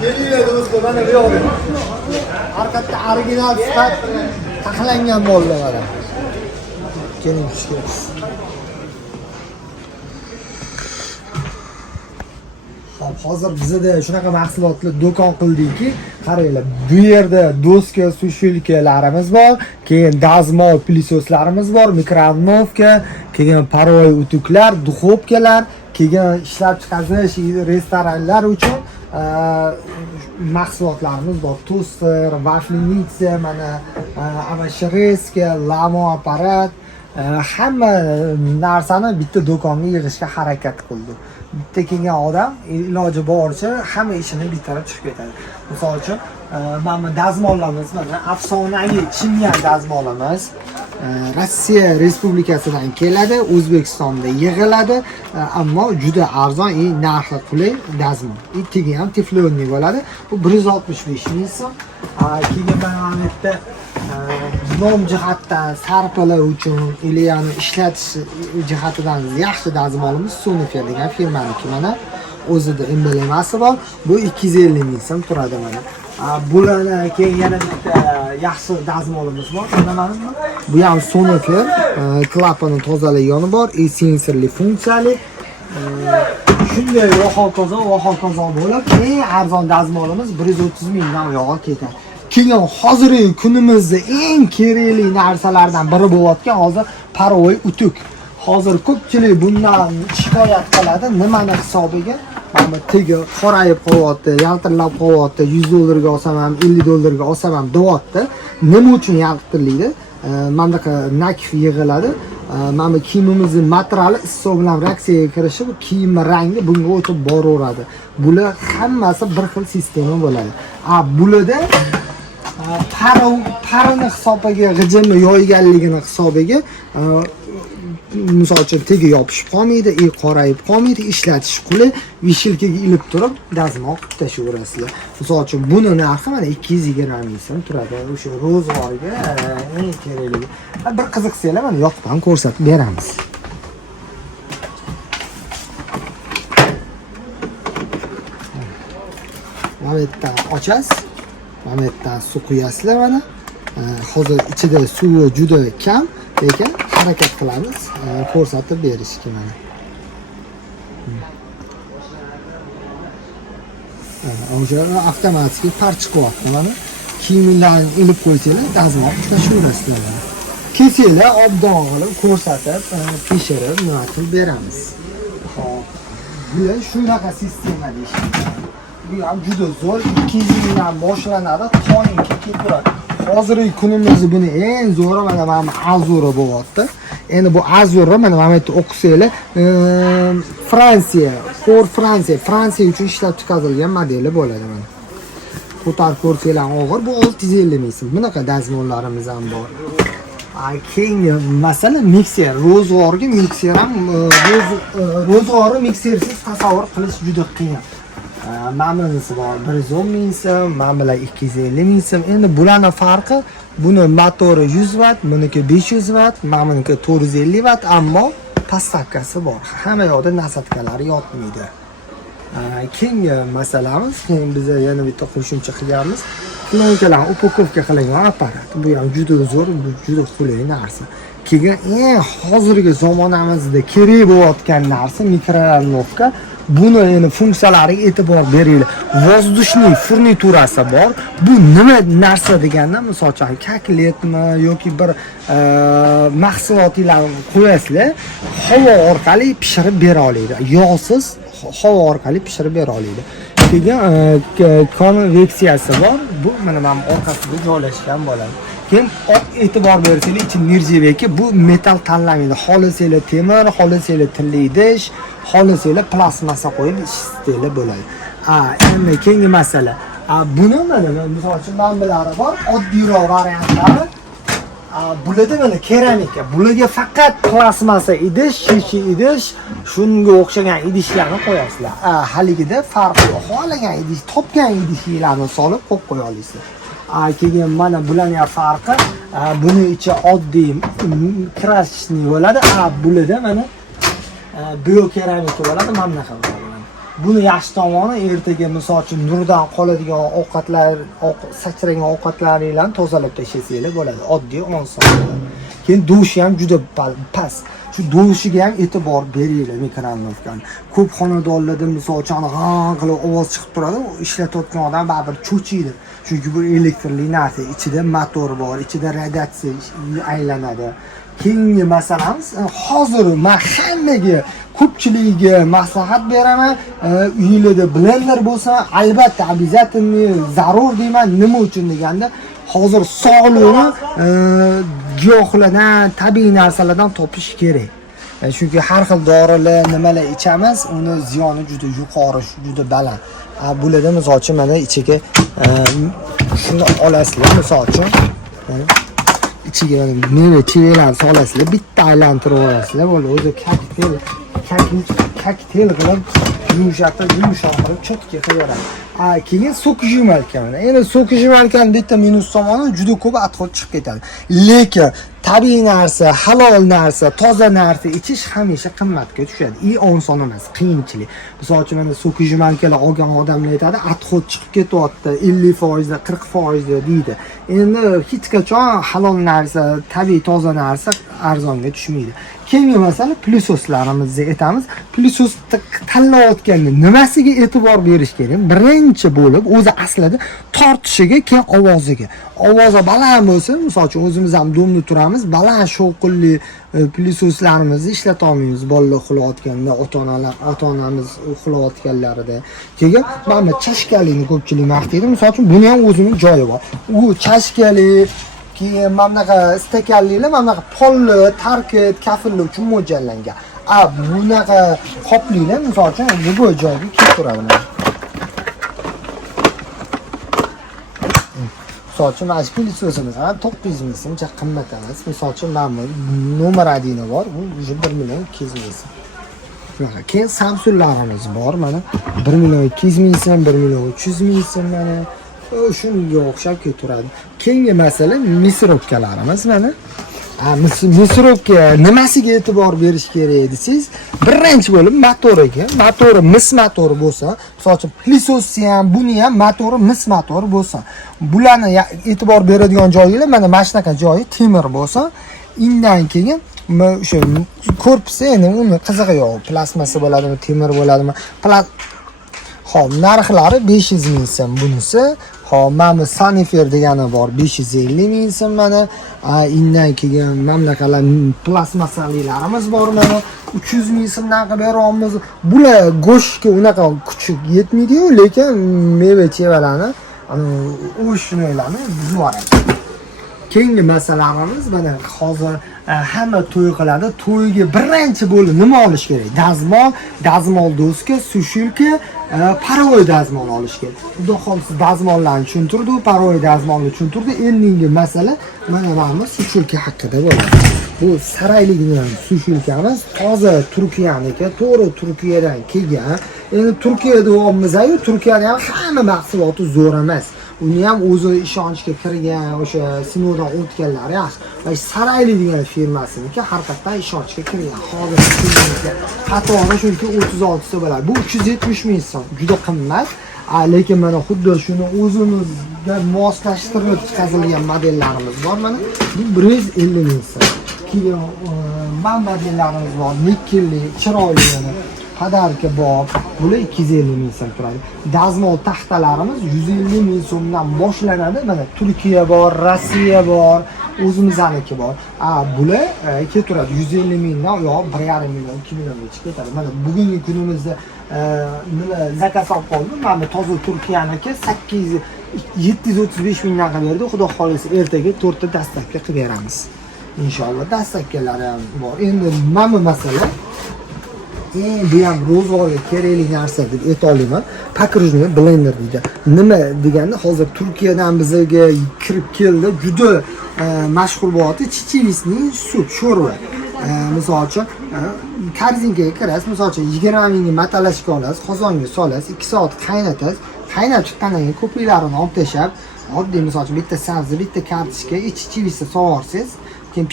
Kelinglar do'stlar, mana bu yoqda. Harakatda original sifat taxlangan bolalar. Keling tushamiz. Hozir bizda shunaqa mahsulotli do'kon qildikki, qaranglar, bu yerda doska, sushelkalarimiz bor, keyin dazmol plisoslarimiz bor, mikrovolnovka, keyin parovoy utuklar, duxovkalar, keyin ishlab chiqarish restoranlar uchun mahsulotlarimiz bor. Toster, vaflinitsiya, mana avashreska, lamo aparat, hamma narsani bitta do'konga yig'ishga harakat qildi. Bitta kelgan odam iloji boricha hamma ishini bitirib chiqib ketadi. Misol uchun, mana dazmollarimiz, mana afsonaviy chinyan dazmolimiz Rossiya Respublikasidan keladi, O'zbekistonda yig'iladi, ammo juda arzon, narxi qulay dazmol. Ikkiga ham teflonli bo'ladi. Bu 165 ming so'm. Keyin mana bu yerda nom jihatdan sarpalar uchun yani ishlatish jihatidan yaxshi dazmolimiz Sonifer degan firmaniki. Mana o'zida emblemasi bor. Bu 250 ming so'm turadi mana. Bularni keyin yana bitta yaxshi dazmolimiz bor. Mana bu ham Sonifer, klapani tozalayoni bor, sensorli funksiyali. Shunday va hokazo bo'lib, eng arzon dazmolimiz 130 mingdan uyog'iga ketadi. Keyin hozirgi kunimizda eng kerakli narsalardan biri bo'layotgan hozir parovoy utuk. Hozir ko'pchilik bundan shikoyat qiladi, nimani hisobiga? Mana tegi qorayib qolyapti, yaltirlab qolyapti, $100 ga olsam ham, $50 ga olsam ham deyapti. Nima uchun yaltirlaydi? Mana bunaqa nakif yig'iladi. Mana kiyimimizning materiali issiq bilan reaksiyaga kirishib, kiyim rangi bunga o'tib boraveradi. Bular hammasi bir xil sistema bo'ladi. Bularda parini hisobiga, g'ijimni yoyganligini hisobiga misol uchun tegi yopishib qolmaydi, qorayib qolmaydi, ishlatish qulay, vishilkaga ilib turib dazmol qilib tashlayverasizlar. Misol uchun buni narxi mana 220 ming so'm turadi. O'sha ro'zg'orga eng kerakligi. Bir qiziqsanglar mana yoqdan ko'rsatib beramiz. Mana bu yerdan ochasiz. Mana bu yerdan suv quyasizlar mana. Hozir ichida suvi juda kam, lekin harakat qilamiz ko'rsatib berishga mana. O'sha avtomatik parcha qilyapti mana. Kiyimlarni ilib qo'ysanglar, dazmol tashlayverasizlar. Kesinglar, obdon qilib ko'rsatib, pishirib, nima qilib beramiz. Xo'p. Bu shunaqa sistemada ishlaydi. Bu ham juda zo'r, 200 mingdan boshlanadi, to'yinga ketaveradi. Hozirgi kunimizda buni eng zo'ri mana Azura bo'lyapti. Endi bu Azura mana bu yerda o'qisanglar, Fransiya uchun ishlab chiqarilgan modeli bo'ladi mana. Ko'tarib ko'rsanglar og'ir, bu 650 ming so'm. Bunaqa dazmollarimiz ham bor. Keyingi masala mikser, ro'zg'orga mikser ham ro'zg'orni miksersiz tasavvur qilish juda qiyin. Ma'mulisi bor 110 ming so'm, ma'mula 250 ming so'm. Endi bularning farqi, buni motori 100 watt, buniki 500 watt, ma'muniki 450 watt, ammo postavkasi bor. Hamma yoqda nasatkalari yotmaydi. Keyingi masalamiz, keyin biz yana bitta qo'shimcha qilganmiz. Plyonkalarni upakovka qilingan apparat. Bu ham juda zo'r, juda qulay narsa. Keyin eng hozirgi zamonamizda kerak bo'layotgan narsa mikrovolnovka. Buni endi funksiyalariga e'tibor beringlar. Vozdушный furniturasi bor. Bu nima narsa deganda, masalan, kakletmi yoki bir mahsulotlarni qo'yasizlar, havo orqali pishirib bera oladi. Yog'siz havo orqali pishirib bera oladi. Keyin konveksiyasi bor. Bu mana orqasida joylashgan bo'ladi. Keyin e'tibor bersanglar, ichi nirjaveki, bu metal tanlamaydi. Xolisanglar temir, xolisanglar tilli idish, xolisanglar plastmassa qo'yib ishlatsanglar bo'ladi. Endi keyingi masala. Buni mana misol uchun manbalari bor, oddiyroq variantlari. Bularda mana keramika. Bularga faqat plastmassa idish, shishi idish, shunga o'xshagan idishlarni qo'yasizlar. Haligida farqi yo'q. Xohlagan idish, topgan idishlarni solib qo'yib qo'ya olasizlar. Keyin mana bularning farqi, buni ichi oddiy krasniy bo'ladi. Bularda mana biokeramika bo'ladi, mana bunaqa bo'ladi. Buni yaxshi tomoni ertaga misol uchun nurdan qoladigan ovqatlar, sachragan ovqatlaringlarni tozalab tashlasanglar bo'ladi. Oddiy oson. Keyin dushi ham juda past. Shu dushiga ham e'tibor beringlar mikronovkani. Ko'p xonadonlarda misol uchun g'ang qilib ovoz chiqib turadi, ishlatayotgan odam baribir cho'chiydi. Chunki bu elektrli narsa, ichida motor bor, ichida radiatsiya aylanadi. Keyingi masalamiz, hozir men hammaga ko'pchiligiga maslahat beraman, uyingizda blender bo'lsa, albatta обязательно zarur deyman. Nima uchun deganda, hozir sog'liqni giyohlardan, tabiiy narsalardan topish kerak. Chunki har xil dorilar, nimalar ichamiz, uni ziyoni juda yuqori, juda baland. Bularda misol uchun mana ichiga shuni olasizlar, misol uchun ichiga meva chevalar solasizlar, bitta aylantirib olasizlar, bo'ldi. O'zi koktel qilib yumshoq qilib cho'tga qilaveradi. Keyin so'kish yumalka mana. Endi so'kish yumalkani bitta minus tomoni juda ko'p atxot chiqib ketadi. Lekin tabiiy narsa, halol narsa, toza narsa ichish hamisha qimmatga tushadi. Oson emas, qiyinchilik. Misol uchun mana so'kish yumalkalar olgan odamlar aytadi, atxot chiqib ketyapti, 50%, 40% deydi. Endi hech qachon halol narsa, tabiiy toza narsa arzonga tushmaydi. Keyingi masala plyusoslarimizni aytamiz. Plyusos tanlayotganda nimasiga e'tibor berish kerak? Birinchi bo'lib o'zi aslida tortishiga, keyin ovoziga. Ovozi baland bo'lsa, misol uchun o'zimiz ham domda turamiz, baland shovqinli plyusoslarimizni ishlata olmaymiz. Bolalar uxlayotganda, ota-onamiz uxlayotganlarida. Keyin mana chashkalikni ko'pchilik maqtaydi. Misol uchun buni ham o'zining joyi bor. U chashkali keyin mamlaqa stakanliklar, mamlaqa polli, tarkit, kafillar uchun mo'ljallangan. Bunaqa qopliklar misol uchun bu joyga kelib turadi. Misol uchun mana shu plyusosimiz 900 ming so'm, juda qimmat emas. Misol uchun mana nomer 1 bor, bu 1 million 200 ming so'm. Shunaqa. Keyin Samsunglarimiz bor, mana 1 million 200 ming so'm, 1 million 300 ming so'm mana. Shunga o'xshab ketaveradi. Keyingi masala misrovkalarimiz mana. Misrovka nimasiga e'tibor berish kerak desangiz, birinchi bo'lib motoriga. Motori mis motori bo'lsa, misol uchun plyusosni ham, buni ham motori mis motori bo'lsa, bularni e'tibor beradigan joyinglar mana shunaqa joyi temir bo'lsa, undan keyin o'sha korpusi, endi uni qizig'i yo'q, plastmassa bo'ladimi, temir bo'ladimi? Xo'p, narxlari 500 ming so'm bunisi. Xo'p, mana Sanifer degani bor, 550 ming so'm mana. Undan keyin mamlakalar plastmassalilarimiz bor mana, 300 ming so'mdan qilib beramiz. Bular go'shtga unaqa kuchi yetmaydi-yu, lekin meva chevalarni o'shlarni yuboradi. Keyingi masalalarimiz mana hozir hamma to'y qiladi. To'yga birinchi bo'lib nima olish kerak? Dazmol doska, sushilka, parovoy dazmol olish kerak. Xudo xolisi dazmollarni tushuntirdi, parovoy dazmolni tushuntirdi. Endingi masala mana sushilka haqida bo'ladi. Bu saraylikdan sushilka emas, toza Turkiyaniki, to'g'ri Turkiyadan kelgan. Endi Turkiyada o'yamiz-ku, Turkiyada ham hamma mahsuloti zo'r emas. Uni ham o'zi ishonchga kirgan, o'sha sinovdan o'tganlar yaxshi. Va Sarayli degan firmasiniki har qatdan ishonchga kirgan. Hozir qatori chunki 36 ta bo'ladi. Bu 370 ming so'm, juda qimmat. Lekin mana xuddi shuni o'zimizga moslashtirib chiqarilgan modellarimiz bor mana. Bu 150 ming so'm. Keyin modellarimiz bor, nikelli, chiroyli yana. Padarka bor. Bular 250 ming so'm turadi. Dazmol taxtalarimiz 150 ming so'mdan boshlanadi. Mana Turkiya bor, Rossiya bor, o'zimizniki bor. Bular ketaveradi 150 mingdan yo 1,5 million, 2 milliongacha ketadi. Mana bugungi kunimizda nima zakaz olib qoldim. Mana toza Turkiyaniki 735 mingdan qilib berdi. Xudo xolisi ertaga 4 ta dastlabki qilib beramiz. Inshaalloh dastlabkilari ham bor. Endi mana masala bu ham ro'zg'orga kerakli narsa deb aytolmayman. Pakrujniy blender deydi. Nima deganda hozir Turkiyadan bizga kirib keldi. Juda mashhur bo'lyapti chichivisning sut sho'rva. Misol uchun korzinkaga kirasiz, misol uchun 20 mingni matalashga olasiz, qozonga solasiz, 2 soat qaynatasiz. Qaynab chiqqandan keyin ko'piklarini olib tashlab, oddiy misol uchun bitta sabzi, bitta kartoshka, chichivisni sovorsiz. keyin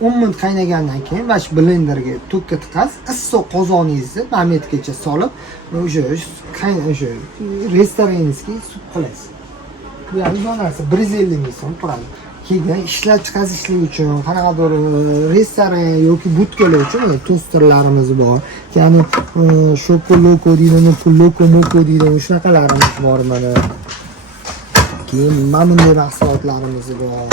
10 minut qaynagandan keyin mana shu blenderga to'kka tiqasiz, issiq qozoningizni 1 metrgacha solib, o'sha restoraningizga sup qilasiz. Bu ham narsa 150 ming so'm turadi. Keyin ishlab chiqarishlik uchun qanaqadir restoran yoki budkalar uchun tosterlarimiz bor. Ya'ni shokoloko deydi, loko deydi, shunaqalarimiz bor mana. Keyin mana bunday mahsulotlarimiz bor.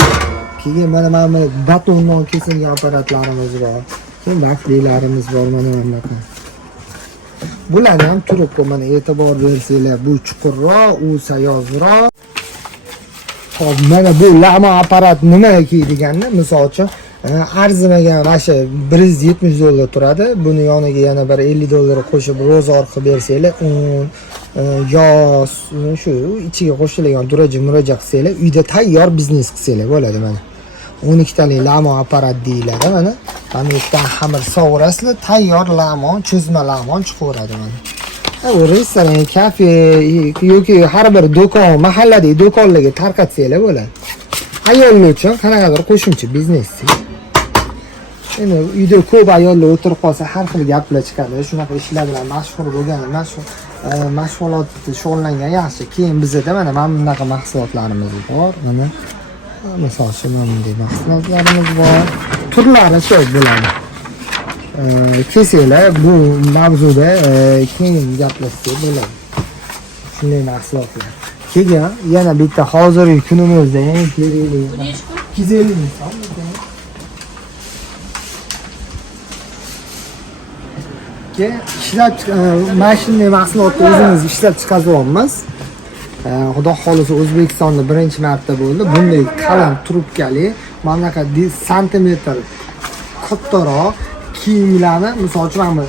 Keyin mana batondan kesilgan apparatlarimiz bor. Keyin vaflilarimiz bor mana bunaqa. Bularni ham turib mana e'tibor bersanglar, bu chuqurroq, u sayozroq. Hop, mana bu lama apparat nimaki deganda, misol uchun arzimagan mana shu $170 turadi. Buni yoniga yana bir $50 qo'shib rozor qilib bersanglar, shu ichiga qo'shilgan duraja qilsanglar, uyda tayyor biznes qilsanglar bo'ladi mana. 12 talik lamo apparat deyiladi mana. Mana yerdan xamir sovurasizlar, tayyor lamon, cho'zma lamon chiqaveradi mana. Bu restoran, kafe yoki har bir do'kon, mahalladagi do'konlarga tarqatsanglar bo'ladi. Ayollar uchun qanaqadir qo'shimcha biznes. Endi uyda ko'p ayollar o'tirib qolsa, har xil gaplar chiqadi. Shunaqa ishlar bilan mashg'ul bo'lgan, mashg'ulotda shug'ullangan yaxshi. Keyin bizda mana bunaqa mahsulotlarimiz bor. Mana misol uchun mana bunday mahsulotlarimiz bor. Turlari ko'p bo'ladi. Kesinglar, bu mavzuda keyin gaplashsak bo'ladi. Shunday mahsulotlar. Keyin yana bitta hozirgi kunimizda eng kerakli 250 ming so'm. Ishlab mashinali mahsulotni o'zimiz ishlab chiqaryapmiz. Xudo xolisa O'zbekistonda birinchi marta bo'ldi. Bunday qalin trubkali, mana bunaqa santimetr kattaroq kiyimlarni misol uchun mana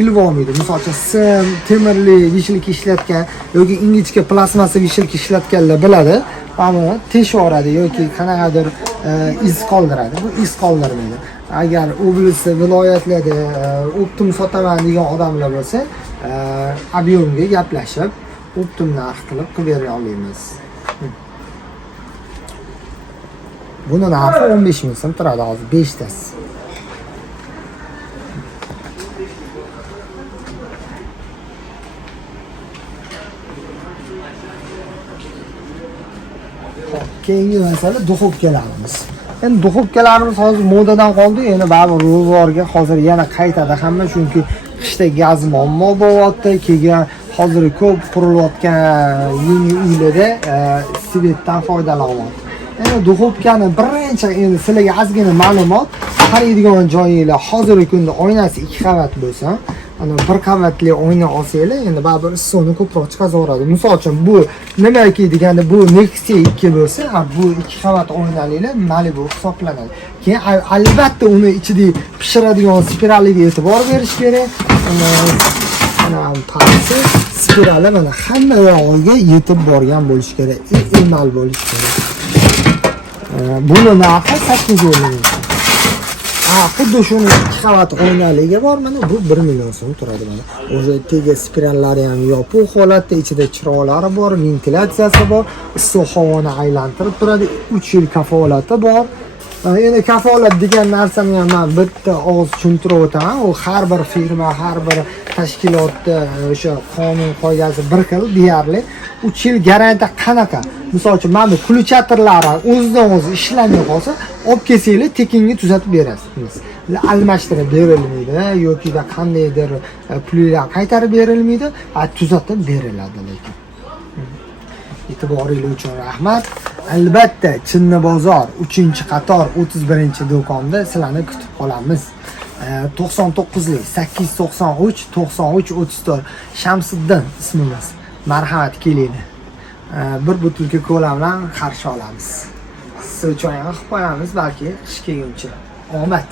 ilib olmaydi. Misol uchun sim, temirli vishilka ishlatgan yoki ingichka plastmassa vishilka ishlatganlar biladi. Mana teshaveradi yoki qanaqadir iz qoldiradi. Bu iz qoldirmaydi. Agar oblast viloyatlarda optim sotaman degan odamlar bo'lsa, ob'yomga gaplashib, optim narx qilib bera olamiz. Buni narxi 15 ming so'm turadi hozir 5 tasi. Keyingi masala duxovkalarimiz. Endi duxovkalarimiz hozir modadan qoldi. Endi baribir ro'zg'orga hozir yana qaytadi hamma, chunki qishda gaz muammo bo'lyapti. Keyin hozir ko'p qurilayotgan yangi uylarda svetdan foydalanyapti. Endi duxovkani birinchi endi sizlarga ozgina ma'lumot, qaraydigan joyinglar hozirgi kunda oynasi 2 qavat bo'lsa, ana 1 qavatli oyna olsanglar, endi baribir issiqni ko'proq chiqazaveradi. Misol uchun bu nimaki deganda bu Nexia 2 bo'lsa, bu 2 qavat oynaliklar Malibu hisoblanadi. Keyin albatta uni ichida pishiradigan spiraliga e'tibor berish kerak. Mana parisi spirali mana hamma yog'iga yetib borgan bo'lishi kerak, emal bo'lishi kerak. Buni narxi 850 ming. Xuddi shuni 2 qavat oynaliga bor, mana bu 1 million so'm turadi mana. O'sha tega spirallari ham yopiq holatda, ichida chiroqlari bor, ventilyatsiyasi bor, issiq havoni aylantirib turadi, 3 yil kafolati bor. Endi kafolat degan narsani ham men bitta og'iz tushuntirib o'taman. U har bir firma, har bir tashkilotda o'sha qonun qoidasi bir xil deyarli. 3 yil garantiya qanaqa? Misol uchun mana bu kulchatirlari o'zidan o'zi ishlamay qolsa, olib kelsanglar tekinga tuzatib berasiz. Almashtirib berilmaydi yoki da qandaydir pullar qaytarib berilmaydi, tuzatib beriladi lekin. E'tiboringiz uchun rahmat. Albatta Chinni bozor 3-qator 31-do'konda sizlarni kutib qolamiz. 99lik 893 93 34 Shamsiddin ismimiz. Marhamat kelinglar. Bir butilka kola bilan qarshi olamiz. Siz uchun ham qilib qo'yamiz, balki qish kelguncha. Omad.